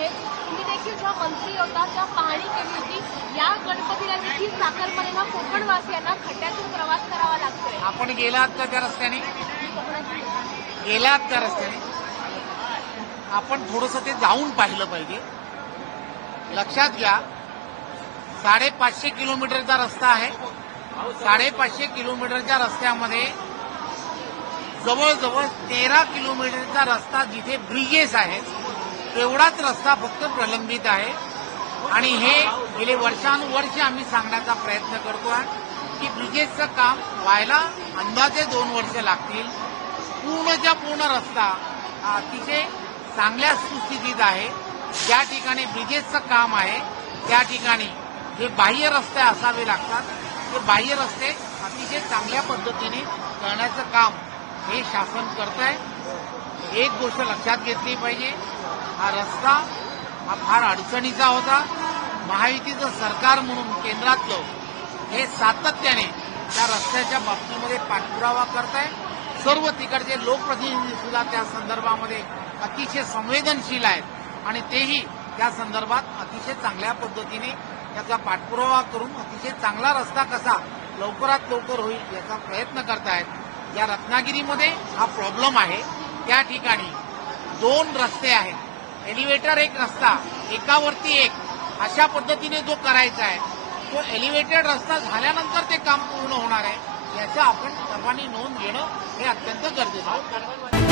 आहेत तुम्ही देखील ज्या मंत्री होता त्या पाहणी केली होती. या गणपतीला देखील कोकणवासियांना खड्ड्यातून प्रवास करावा लागतोय. आपण गेलात का त्या रस्त्याने? गेलात त्या रस्त्याने? आपण थोडंसं ते जाऊन पाहिलं पाहिजे. लक्षात घ्या साडेपाचशे किलोमीटरचा रस्ता आहे. साडेपाचशे किलोमीटरच्या रस्त्यामध्ये जवळजवळ तेरा किलोमीटरचा रस्ता जिथे ब्रिजेस आहेत तेवढाच रस्ता फक्त प्रलंबित आहे. आणि हे गेले वर्षानुवर्ष आम्ही सांगण्याचा प्रयत्न करतो आहे की ब्रिजेसचं काम व्हायला अंदाजे दोन वर्ष लागतील. पूर्णच्या पूर्ण रस्ता हा अतिशय चांगल्या सुस्थितीत आहे. ज्या ठिकाणी ब्रिजेसचं काम आहे त्या ठिकाणी जे बाह्य रस्ते असावे लागतात ते बाह्य रस्ते अतिशय चांगल्या पद्धतीने करण्याचं काम हे शासन करत आहे एक गोष्ट लक्षात घेतली पाहिजे. हा रस्ता हा फार अडचणीचा होता. महायुतीचं सरकार म्हणून केंद्रातलं हे सातत्याने त्या रस्त्याच्या बाबतीमध्ये पाठपुरावा करत आहे सर्व तिकडचे लोकप्रतिनिधी सुद्धा त्या संदर्भामध्ये अतिशय संवेदनशील आहेत. आणि तेही त्या संदर्भात अतिशय चांगल्या पद्धतीने त्याचा पाठपुरावा करून अतिशय चांगला रस्ता कसा लवकरात लवकर होईल याचा प्रयत्न करतायत. या रत्नागिरीमध्ये हा प्रॉब्लेम आहे. त्या ठिकाणी दोन रस्ते आहेत. एलिव्हेटर एक रस्ता एकावरती एक. अशा पद्धतीने जो करायचा आहे तो एलिव्हेटेड रस्ता झाल्यानंतर ते काम पूर्ण होणार आहे. याचा आपण सर्वांनी नोंद घेणं हे अत्यंत गरजेचं आहे.